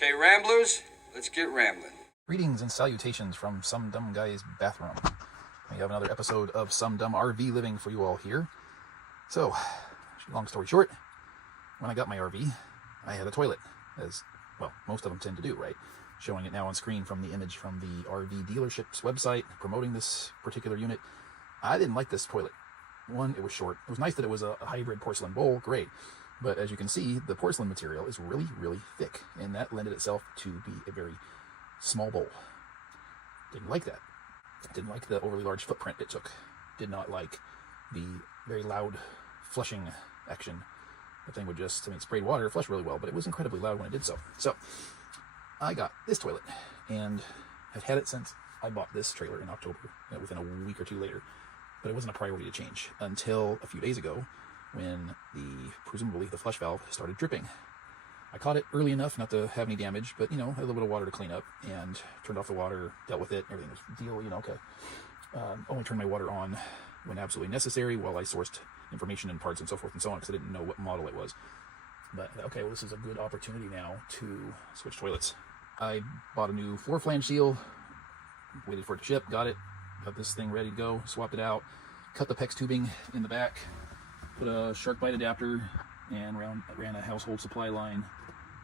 Okay, Ramblers, let's get rambling. Greetings and salutations from Some Dumb Guy's bathroom. We have another episode of Some Dumb RV Living for you all here. So, long story short, when I got my RV, I had a toilet, as, well, most of them tend to do, right? Showing it now on screen from the image from the RV dealership's website promoting this particular unit. I didn't like this toilet. One, it was short. It was nice that it was a hybrid porcelain bowl, great. But as you can see, the porcelain material is really, really thick, and that lended itself to be a very small bowl. Didn't like that. Didn't like the overly large footprint it took. Did not like the very loud flushing action. The thing would just, it sprayed water, flushed really well, but it was incredibly loud when it did so. So, I got this toilet, and have had it since I bought this trailer in October, within a week or two later. But it wasn't a priority to change until a few days ago, when presumably the flush valve started dripping. I caught it early enough not to have any damage, but, had a little bit of water to clean up, and turned off the water, dealt with it, everything was okay. Only turned my water on when absolutely necessary, while I sourced information and parts and so forth and so on, because I didn't know what model it was. But, okay, well, this is a good opportunity now to switch toilets. I bought a new floor flange seal, waited for it to ship, got this thing ready to go, swapped it out, cut the PEX tubing in the back, put a shark bite adapter, and ran a household supply line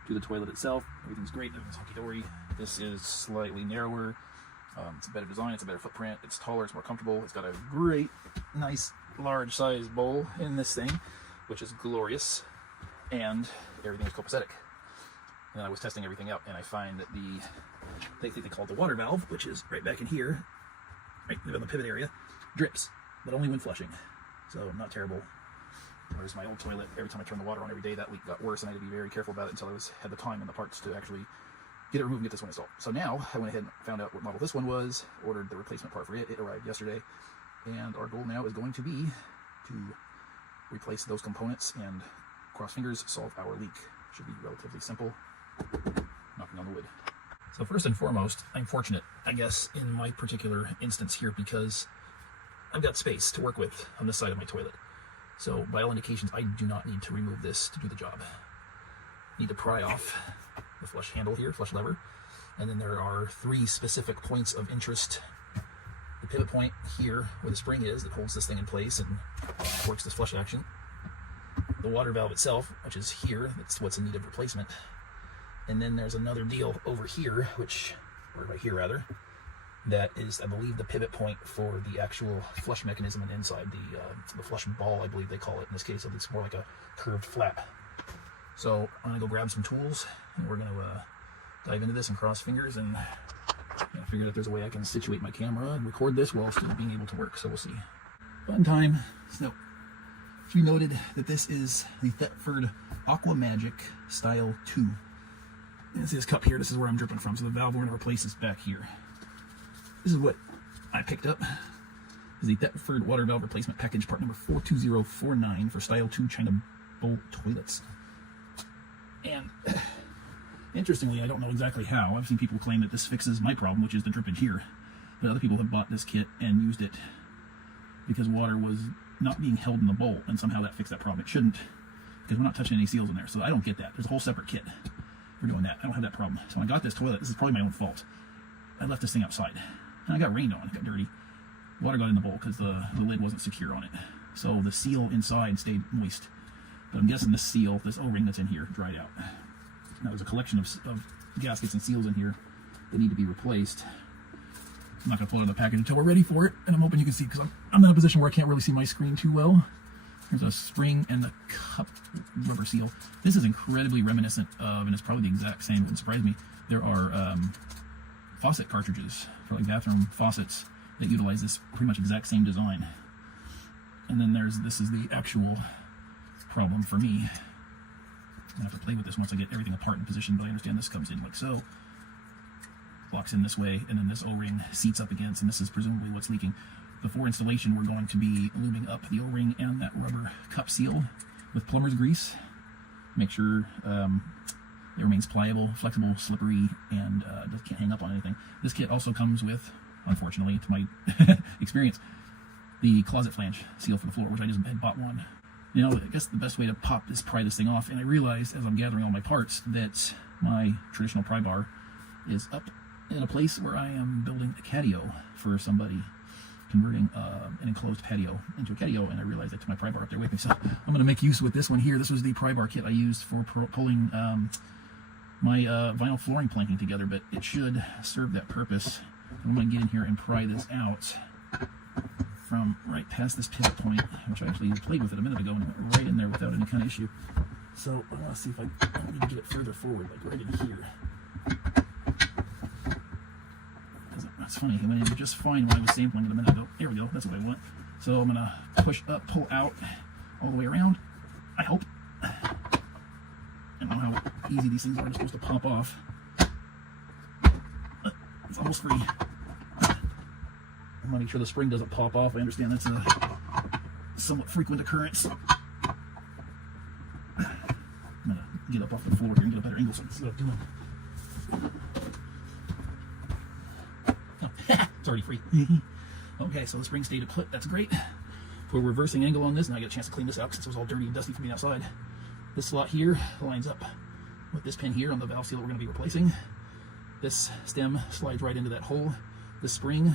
to the toilet itself. Everything's great, everything's hunky-dory. This is slightly narrower. It's a better design, it's a better footprint, it's taller, it's more comfortable. It's got a great, nice, large-sized bowl in this thing, which is glorious, and everything is copacetic. And then I was testing everything out, and I find that they think they call it the water valve, which is right back in here, right on the pivot area, drips, but only when flushing. So not terrible. Whereas my old toilet, every time I turned the water on every day, that leak got worse, and I had to be very careful about it until I had the time and the parts to actually get it removed and get this one installed. So now I went ahead and found out what model this one was, ordered the replacement part for it. It arrived yesterday, and our goal now is going to be to replace those components and, cross fingers, solve our leak. Should be relatively simple. Knocking on the wood. So first and foremost, I'm fortunate, I guess, in my particular instance here, because I've got space to work with on this side of my toilet. So by all indications, I do not need to remove this to do the job. Need to pry off the flush handle here, flush lever, and then there are 3 specific points of interest. The pivot point here, where the spring is, that holds this thing in place and works this flush action. The water valve itself, which is here, that's what's in need of replacement. And then there's another deal over here, or right here rather, that is, I believe, the pivot point for the actual flush mechanism and inside the flush ball, I believe they call it. In this case, it's more like a curved flap. So I'm going to go grab some tools, and we're going to dive into this and cross fingers, and I figured if there's a way I can situate my camera and record this while still being able to work, so we'll see. Fun time. So, it should be noted that this is the Thetford Aqua-Magic Style 2. This is this cup here, this is where I'm dripping from, so the valve we're going to replace is back here. This is what I picked up. This is the Thetford Water Valve Replacement Package, part number 42049 for Style 2 China Bowl toilets. And interestingly, I don't know exactly how. I've seen people claim that this fixes my problem, which is the drippage here. But other people have bought this kit and used it because water was not being held in the bowl, and somehow that fixed that problem. It shouldn't, because we're not touching any seals in there, so I don't get that. There's a whole separate kit for doing that. I don't have that problem. So when I got this toilet, this is probably my own fault. I left this thing outside, and I got rained on, it got dirty. Water got in the bowl because the lid wasn't secure on it. So the seal inside stayed moist. But I'm guessing this seal, this O-ring that's in here, dried out. Now there's a collection of gaskets and seals in here that need to be replaced. I'm not going to pull out of the package until we're ready for it, and I'm hoping you can see, because I'm in a position where I can't really see my screen too well. There's a spring and the cup rubber seal. This is incredibly reminiscent of, and it's probably the exact same, it wouldn't surprise me, there are faucet cartridges for like bathroom faucets that utilize this pretty much exact same design. And then this is the actual problem for me. I'm going to have to play with this once I get everything apart and positioned, but I understand this comes in like so. Locks in this way, and then this O-ring seats up against, and this is presumably what's leaking. Before installation, we're going to be lubing up the O-ring and that rubber cup seal with plumber's grease. Make sure it remains pliable, flexible, slippery, and can't hang up on anything. This kit also comes with, unfortunately, to my experience, the closet flange seal for the floor, which I just had bought one. I guess the best way to pry this thing off, and I realized as I'm gathering all my parts that my traditional pry bar is up in a place where I am building a catio for somebody, converting an enclosed patio into a catio, and I realized I took my pry bar up there with me, so I'm going to make use with this one here. This was the pry bar kit I used for pulling my vinyl flooring planking together, but it should serve that purpose. I'm going to get in here and pry this out from right past this pivot point, which I actually played with it a minute ago and it went right in there without any kind of issue. So I want to see if I need to get it further forward, like right in here. That's funny, it went in just fine when I was sampling it a minute ago. There we go, that's what I want. So I'm going to push up, pull out, all the way around, I hope. I don't know how easy these things are, they're supposed to pop off. But it's almost free. I want to make sure the spring doesn't pop off. I understand that's a somewhat frequent occurrence. I'm going to get up off the floor here and get a better angle so I can see what I'm doing. It's already free. Okay, so the spring stayed put. That's great. For a reversing angle on this, now I get a chance to clean this out since it was all dirty and dusty from being outside. This slot here lines up with this pin here on the valve seal that we're going to be replacing. This stem slides right into that hole. This spring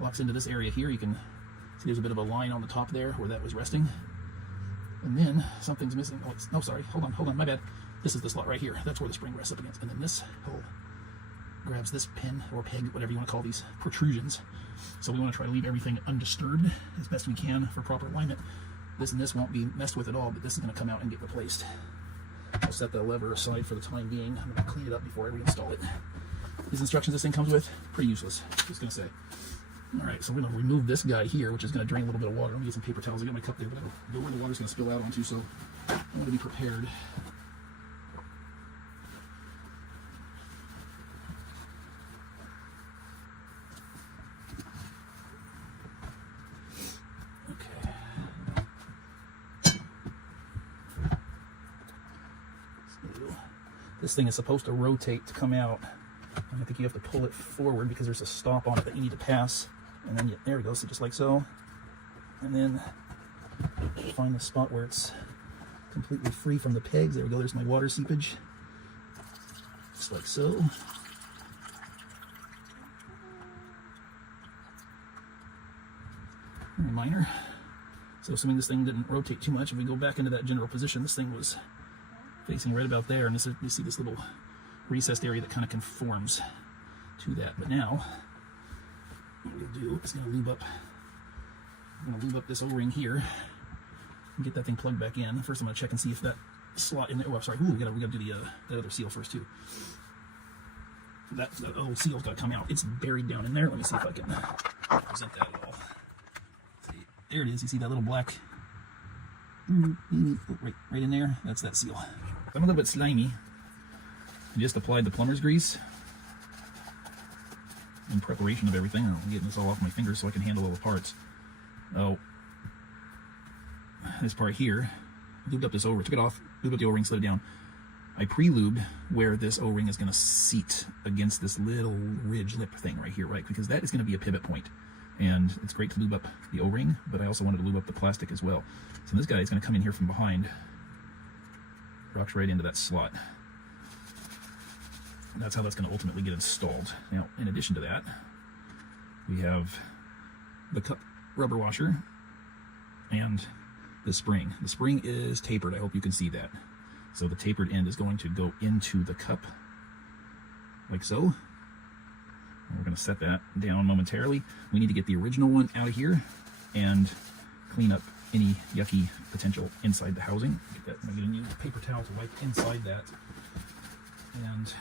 locks into this area here. You can see there's a bit of a line on the top there where that was resting. And then something's missing. Oh, no, sorry. Hold on. My bad. This is the slot right here. That's where the spring rests up against. And then this hole grabs this pin or peg, whatever you want to call these protrusions. So we want to try to leave everything undisturbed as best we can for proper alignment. This and this won't be messed with at all, but this is going to come out and get replaced. I'll set the lever aside for the time being. I'm going to clean it up before I reinstall it. These instructions this thing comes with, pretty useless, just going to say. Alright, so we're going to remove this guy here, which is going to drain a little bit of water. I'm going to get some paper towels. I got my cup there, but I don't know where the water's going to spill out onto, so I want to be prepared. This thing is supposed to rotate to come out. I think you have to pull it forward because there's a stop on it that you need to pass. And then there we go, so just like so. And then find the spot where it's completely free from the pegs. There we go, there's my water seepage. Just like so. Very minor. So assuming this thing didn't rotate too much, if we go back into that general position, this thing was facing right about there, and this is, you see this little recessed area that kind of conforms to that. But now, what we'll do is I'm going to lube up this O-ring here and get that thing plugged back in. First, I'm going to check and see if that slot in there. Oh, sorry. Ooh, we got to do the that other seal first too. That old seal's got to come out. It's buried down in there. Let me see if I can present that at all. See, there it is. You see that little black? Right in there. That's that seal. I'm a little bit slimy. I just applied the plumber's grease in preparation of everything. I'm getting this all off my fingers so I can handle all the parts. Oh, this part here, lubed up this O-ring, took it off, lubed up the O-ring, slid it down. I pre-lubed where this O-ring is going to seat against this little ridge lip thing right here, right? Because that is going to be a pivot point. And it's great to lube up the O-ring, but I also wanted to lube up the plastic as well. So this guy is going to come in here from behind, rocks right into that slot. And that's how that's going to ultimately get installed. Now, in addition to that, we have the cup rubber washer and the spring. The spring is tapered. I hope you can see that. So the tapered end is going to go into the cup, like so. And we're going to set that down momentarily. We need to get the original one out of here and clean up any yucky potential inside the housing. Get that. I'm going to use a paper towel to wipe inside that. And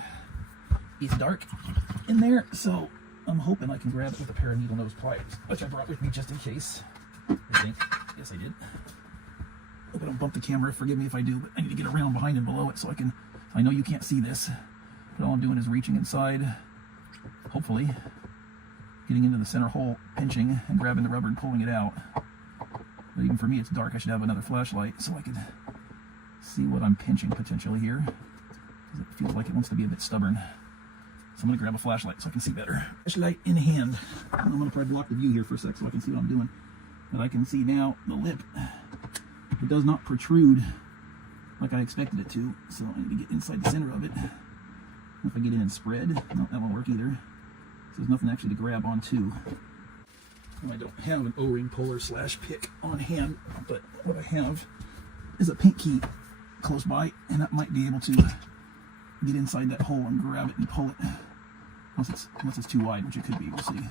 it's dark in there, so I'm hoping I can grab it with a pair of needle nose pliers, which I brought with me just in case. I think. Yes, I did. Hope I don't bump the camera. Forgive me if I do, but I need to get around behind and below it so I know you can't see this. But all I'm doing is reaching inside, hopefully getting into the center hole, pinching and grabbing the rubber and pulling it out. But even for me, it's dark. I should have another flashlight so I can see what I'm pinching potentially here. It feels like it wants to be a bit stubborn. So I'm going to grab a flashlight so I can see better. Flashlight in hand. I'm going to probably block the view here for a sec so I can see what I'm doing. But I can see now the lip. It does not protrude like I expected it to. So I need to get inside the center of it. If I get in and spread, no, that won't work either. So there's nothing actually to grab onto. I don't have an O-ring puller / pick on hand, but what I have is a paint key close by, and that might be able to get inside that hole and grab it and pull it. Unless it's too wide, which it could be. We'll see.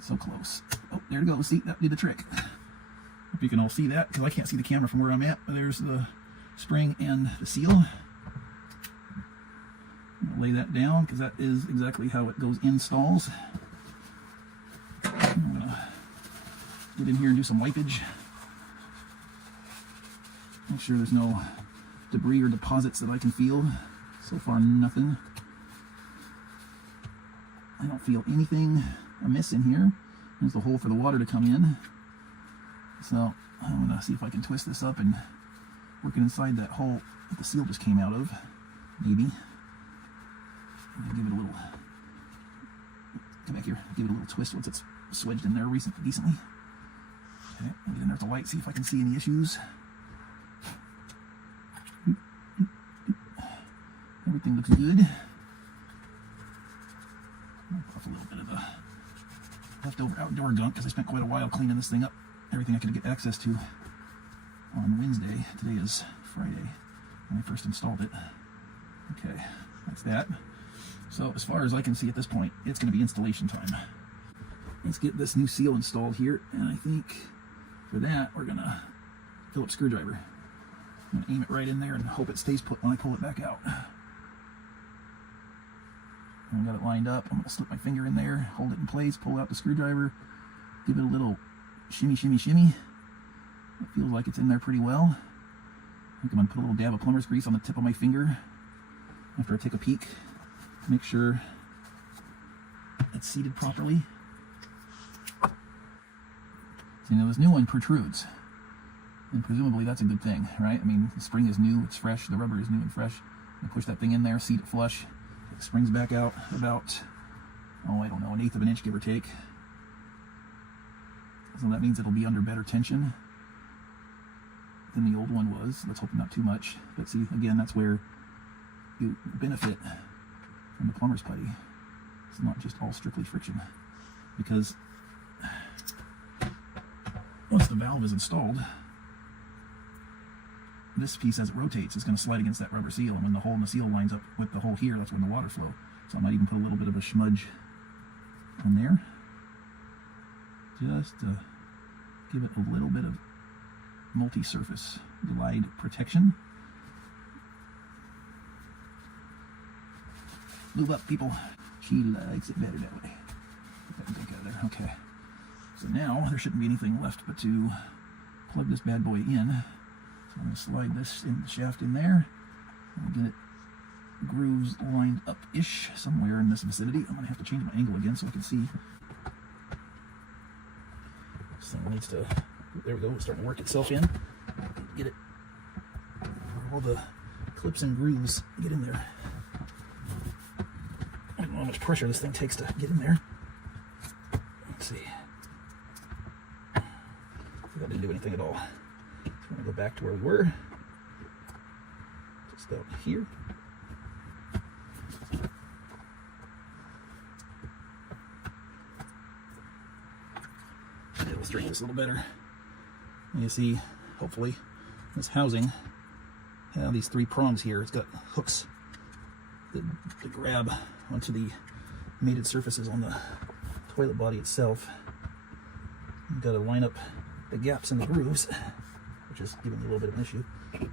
So close. Oh, there it goes. See, that did the trick. Hope you can all see that, because I can't see the camera from where I'm at. There's the spring and the seal. I'll lay that down, because that is exactly how it goes installs. I'm gonna get in here and do some wipage. Make sure there's no debris or deposits that I can feel. So far, nothing. I don't feel anything amiss in here. There's the hole for the water to come in. So I'm going to see if I can twist this up and work it inside that hole that the seal just came out of. Maybe. I'm going to give it a little... Come back here. Give it a little twist once it's swedged in there decently. Okay, I'll get in there with the light, see if I can see any issues. Everything looks good. I'll put a little bit of the leftover outdoor gunk, because I spent quite a while cleaning this thing up. Everything I could get access to on Wednesday. Today is Friday when I first installed it. Okay, that's that. So as far as I can see at this point, it's going to be installation time. Let's get this new seal installed here, and I think for that we're going to Phillips screwdriver. I'm going to aim it right in there and hope it stays put when I pull it back out. I got it lined up. I'm going to slip my finger in there, hold it in place, pull out the screwdriver, give it a little shimmy, shimmy, shimmy. It feels like it's in there pretty well. I think I'm going to put a little dab of plumber's grease on the tip of my finger after I take a peek to make sure it's seated properly. So, you know, this new one protrudes, and presumably that's a good thing, right? I mean, the spring is new, it's fresh, the rubber is new and fresh. You push that thing in there, seat it flush. It springs back out about, oh, I don't know, 1/8 of an inch, give or take. So that means it'll be under better tension than the old one was. Let's hope not too much. But see, again, that's where you benefit from the plumber's putty. It's not just all strictly friction. Because once the valve is installed, this piece, as it rotates, is going to slide against that rubber seal, and when the hole in the seal lines up with the hole here, that's when the water flow. So I might even put a little bit of a smudge on there, just to give it a little bit of multi-surface glide protection. Lube up, people. She likes it better that way. Get that gunk out of there. Okay. So now there shouldn't be anything left but to plug this bad boy in. So I'm going to slide this in the shaft in there and get it grooves lined up-ish somewhere in this vicinity. I'm going to have to change my angle again so I can see. This thing needs to, there we go, it's starting to work itself in. Get it, all the clips and grooves get in there. I don't know how much pressure this thing takes to get in there. Let's see. That didn't do anything at all. So we're going to go back to where we were. Just out here. It'll straighten this a little better. And you see, hopefully, this housing, these 3 prongs here, it's got hooks that grab onto the mated surfaces on the toilet body itself. You've got to line up the gaps in the grooves, which is giving me a little bit of an issue. I'm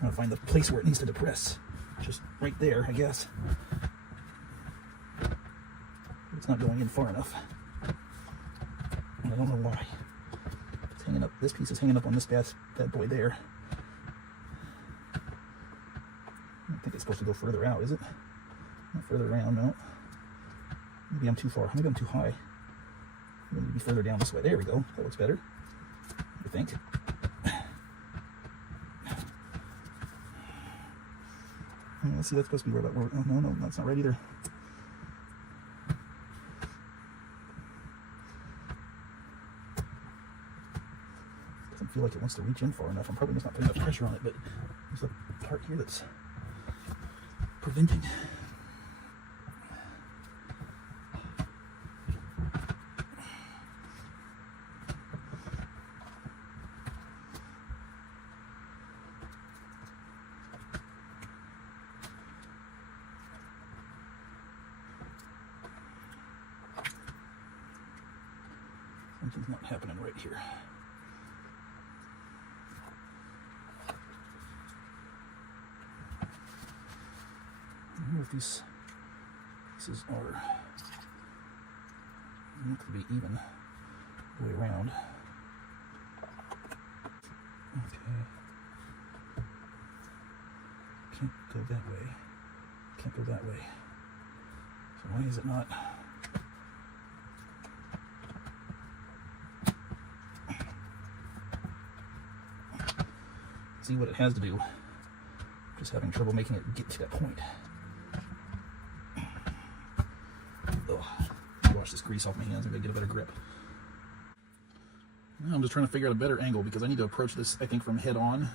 going to find the place where it needs to depress. Just right there, I guess. It's not going in far enough. And I don't know why. It's hanging up. This piece is hanging up on this bad boy there. I don't think it's supposed to go further out, is it? Not further around, no. Maybe I'm too far. Maybe I'm too high. Maybe be further down this way. There we go. That looks better, I think. Let's see, that's supposed to be where that works. Oh, no, that's not right either. Doesn't feel like it wants to reach in far enough. I'm probably just not putting enough pressure on it, but there's a part here that's venting. Something's not happening right here. I wonder if these pieces are not going to be even the way around. Okay. Can't go that way. Can't go that way. So why is it not? See what it has to do. Just having trouble making it get to that point. Wash this grease off my hands. I'm gonna get a better grip. Now I'm just trying to figure out a better angle because I need to approach this, I think, from head on,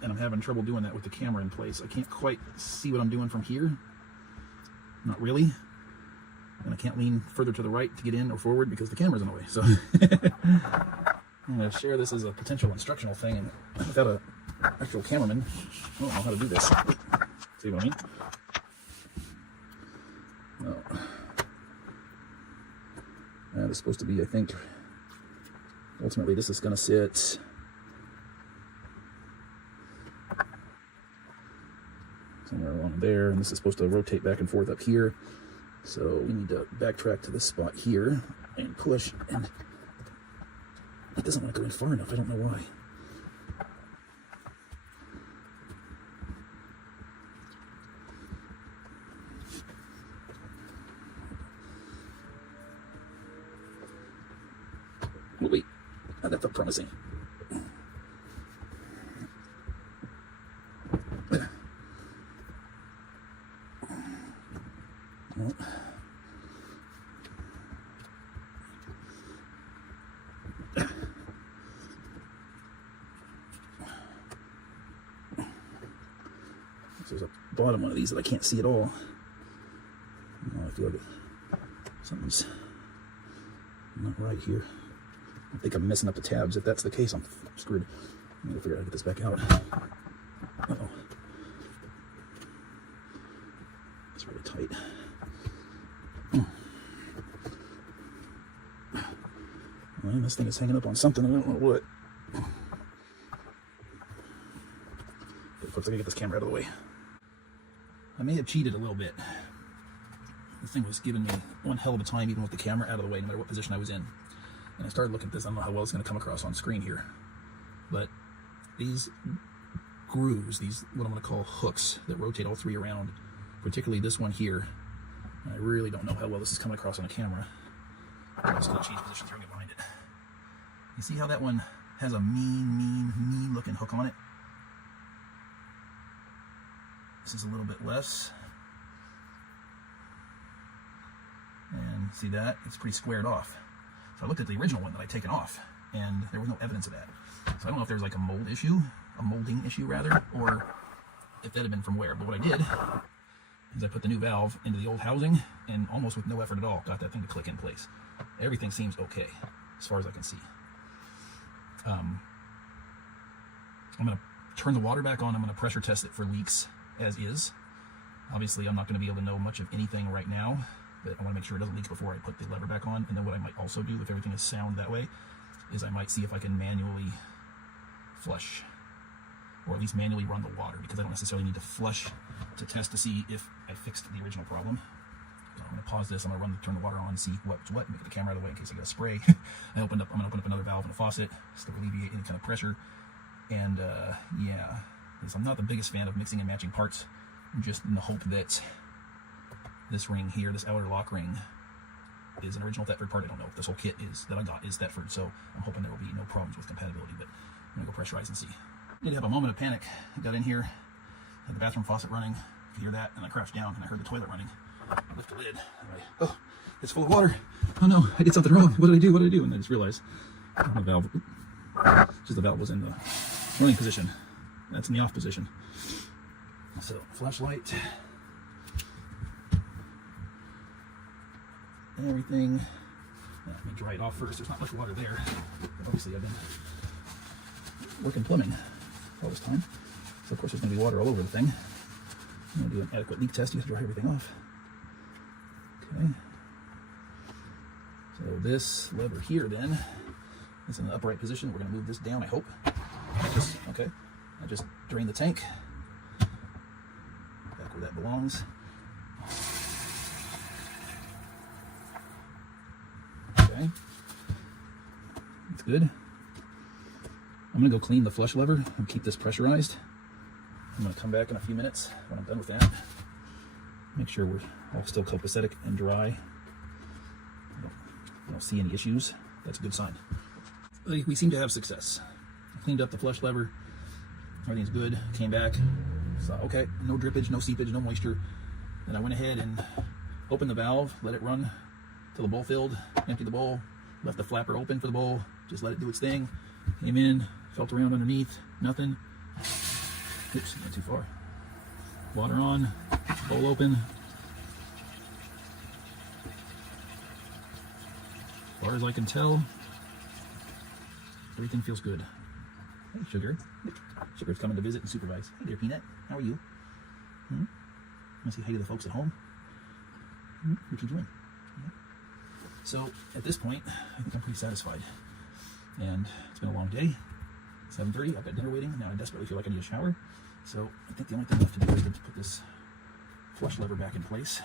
and I'm having trouble doing that with the camera in place. I can't quite see what I'm doing from here. Not really. And I can't lean further to the right to get in or forward because the camera's in the way. So I'm going to share this as a potential instructional thing, and without an actual cameraman, I don't know how to do this. See what I mean? No. That is supposed to be, I think, ultimately this is going to sit somewhere along there, and this is supposed to rotate back and forth up here. So we need to backtrack to this spot here and push, and it doesn't want to go in far enough. I don't know why. Oh, wait. Oh, that felt promising. Well. There's a bottom one of these that I can't see at all. Oh, I feel like something's not right here. I think I'm messing up the tabs. If that's the case, I'm screwed. I'm gonna figure out how to get this back out. Uh-oh. It's really tight. Well, this thing is hanging up on something. I don't know what. But folks, I gotta get this camera out of the way. I may have cheated a little bit. This thing was giving me one hell of a time, even with the camera out of the way, no matter what position I was in. And I started looking at this. I don't know how well it's going to come across on screen here. But these grooves, these what I'm going to call hooks that rotate all three around, particularly this one here, I really don't know how well this is coming across on a camera. I'm just going to change positions here and get behind it. You see how that one has a mean looking hook on it? This is a little bit less. And see that? It's pretty squared off. So I looked at the original one that I'd taken off, and there was no evidence of that. So I don't know if there's like a molding issue rather, or if that had been from where. But what I did is I put the new valve into the old housing, and almost with no effort at all, got that thing to click in place. Everything seems okay, as far as I can see. I'm going to turn the water back on. I'm going to pressure test it for leaks as is. Obviously, I'm not going to be able to know much of anything right now, but I want to make sure it doesn't leak before I put the lever back on. And then what I might also do, if everything is sound that way, is I might see if I can manually flush, or at least manually run the water, because I don't necessarily need to flush to test to see if I fixed the original problem. So I'm going to pause this. I'm going to turn the water on and see what's what, and get the camera out of the way in case I get a spray. I'm going to open up another valve in the faucet just to alleviate any kind of pressure. And yeah, because I'm not the biggest fan of mixing and matching parts, just in the hope that this ring here, this outer lock ring, is an original Thetford part. I don't know if this whole kit that I got is Thetford, so I'm hoping there will be no problems with compatibility, but I'm going to go pressurize and see. I did have a moment of panic. I got in here, had the bathroom faucet running, I could hear that, and I crouched down and I heard the toilet running. I lift the lid, oh, it's full of water. Oh no, I did something wrong. What did I do? And I just realized the valve, just the valve was in the running position. That's in the off position. So, flashlight, and everything. Let me dry it off first. There's not much water there. But obviously, I've been working plumbing all this time. So, of course, there's going to be water all over the thing. I'm going to do an adequate leak test. You have to dry everything off. Okay. So this lever here then is in the upright position. We're going to move this down, I hope. Okay. I just drain the tank. Back where that belongs. Okay. That's good. I'm going to go clean the flush lever and keep this pressurized. I'm going to come back in a few minutes when I'm done with that. Make sure we're all still copacetic and dry. I don't see any issues. That's a good sign. We seem to have success. I cleaned up the flush lever. Everything's good. Came back. So, okay, no drippage, no seepage, no moisture. Then I went ahead and opened the valve, let it run till the bowl filled, emptied the bowl, left the flapper open for the bowl, just let it do its thing. Came in, felt around underneath, nothing. Oops, went too far. Water on, bowl open. As far as I can tell, everything feels good. Hey, Sugar. Sugar's coming to visit and supervise. Hey there, Peanut. How are you? Want to say hi to the folks at home? What you doing? Yeah. So, at this point, I think I'm pretty satisfied. And it's been a long day. 7:30, I've got dinner waiting. Now I desperately feel like I need a shower. So, I think the only thing left to do is to put this flush lever back in place.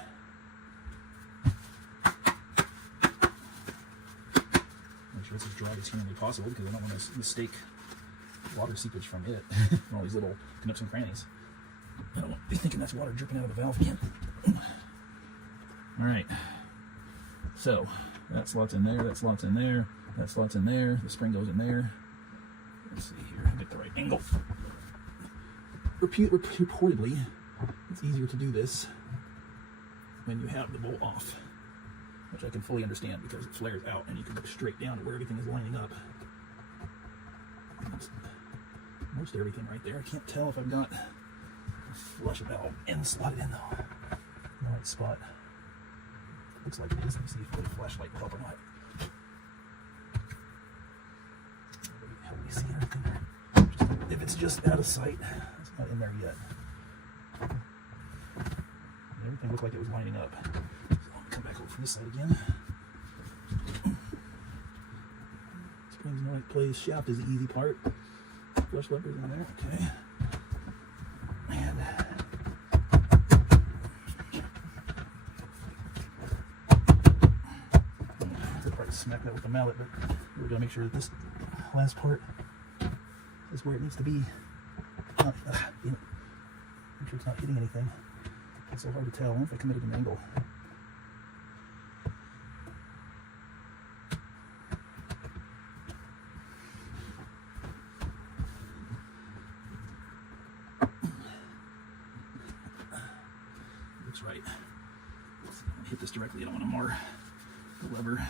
Make sure it's as dry as humanly possible because I don't want to mistake water seepage from it. All these little nooks and crannies. I don't want to be thinking that's water dripping out of the valve again. Alright. So, that slot's in there, that slot's in there, that slot's in there, the spring goes in there. Let's see here, get the right angle. Reportedly, it's easier to do this when you have the bowl off, which I can fully understand because it flares out and you can look straight down to where everything is lining up. That's most everything right there. I can't tell if I've got the flush valve end slotted in the right spot. Looks like it is. Let me see if the flashlight will help or not. Help me see everything. If it's just out of sight, it's not in there yet. Everything looked like it was lining up. So I'll come back over from this side again. Springs in the right place. Shaft is the easy part. Flush lever's in there. Okay. And I'll probably smack that with the mallet, but we're gonna make sure that this last part is where it needs to be. Make sure it's not hitting anything. It's so hard to tell. I wonder if I come at an angle. Looks right. I'm gonna hit this directly. I don't want to mar the lever.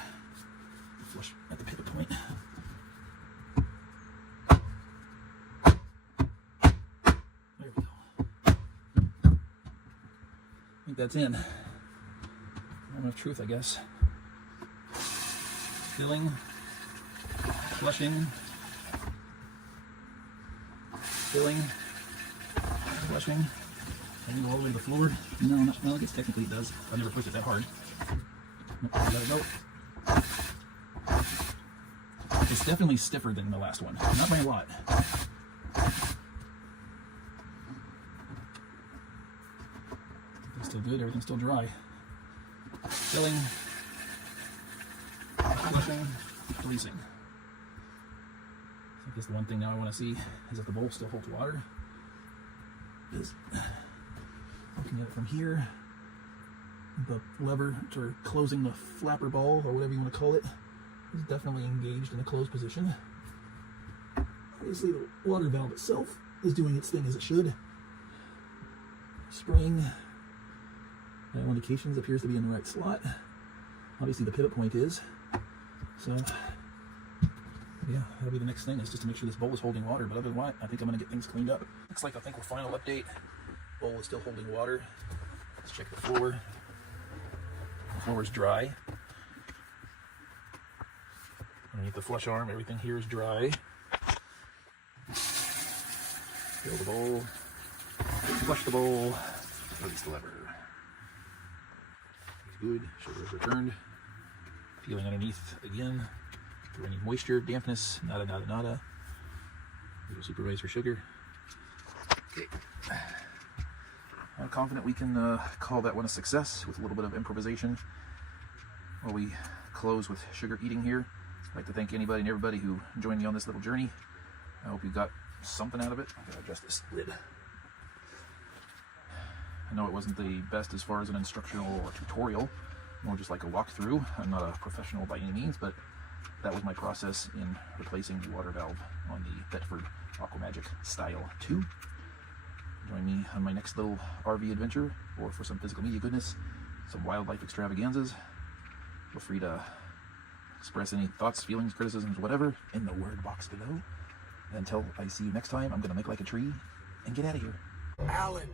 Flush at the pivot point. There we go. I think that's in. Moment of truth, I guess. Filling, flushing, filling, flushing. Can you go all the way to the floor? No, well, I guess technically it does. I never pushed it that hard. Nope, let it go. It's definitely stiffer than the last one. Not by a lot. Everything's still good. Everything's still dry. Filling, flushing, releasing. I guess the one thing now I want to see is if the bowl still holds water. Is looking at it from here, the lever for closing the flapper ball, or whatever you want to call it, is definitely engaged in a closed position. Obviously the water valve itself is doing its thing as it should. Spring, no indications, appears to be in the right slot. Obviously the pivot point is. So yeah, that'll be the next thing, is just to make sure this bowl is holding water. But otherwise, I think I'm going to get things cleaned up. Looks like I think we're final update. Bowl is still holding water. Let's check the floor. The floor is dry. underneath the flush arm, everything here is dry. Fill the bowl, flush the bowl, release the lever. It's good, sugar is returned. Feeling underneath again for any moisture, dampness, nada. We'll supervise for sugar. Okay. I'm confident we can call that one a success with a little bit of improvisation. While we close with sugar eating here, I'd like to thank anybody and everybody who joined me on this little journey. I hope you got something out of it. I'm going to adjust this lid. I know it wasn't the best as far as an instructional or tutorial, more just like a walkthrough. I'm not a professional by any means, but that was my process in replacing the water valve on the Thetford Aqua-Magic Style 2. Join me on my next little RV adventure, or for some physical media goodness, some wildlife extravaganzas. Feel free to express any thoughts, feelings, criticisms, whatever, in the word box below. And until I see you next time, I'm going to make like a tree and get out of here. Alan.